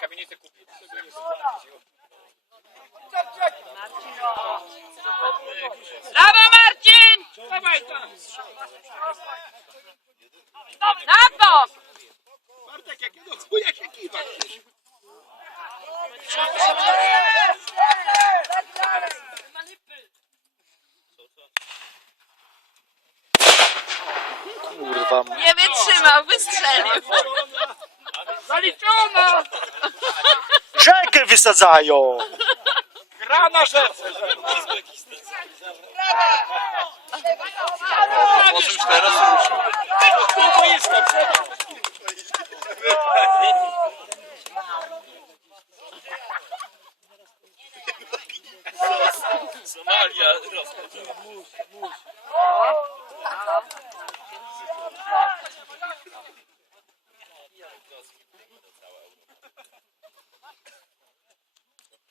Kamienicę kupił. Brawo Marcin! Dawaj tam! Na bok! Bartek, jak no, chuj, jak się kiwa. Kurwa. Nie wytrzymał, wystrzelił. Zaliczono! Rzekę wysadzają! Gra na rzece! Teraz! Somalia rozpoczęła.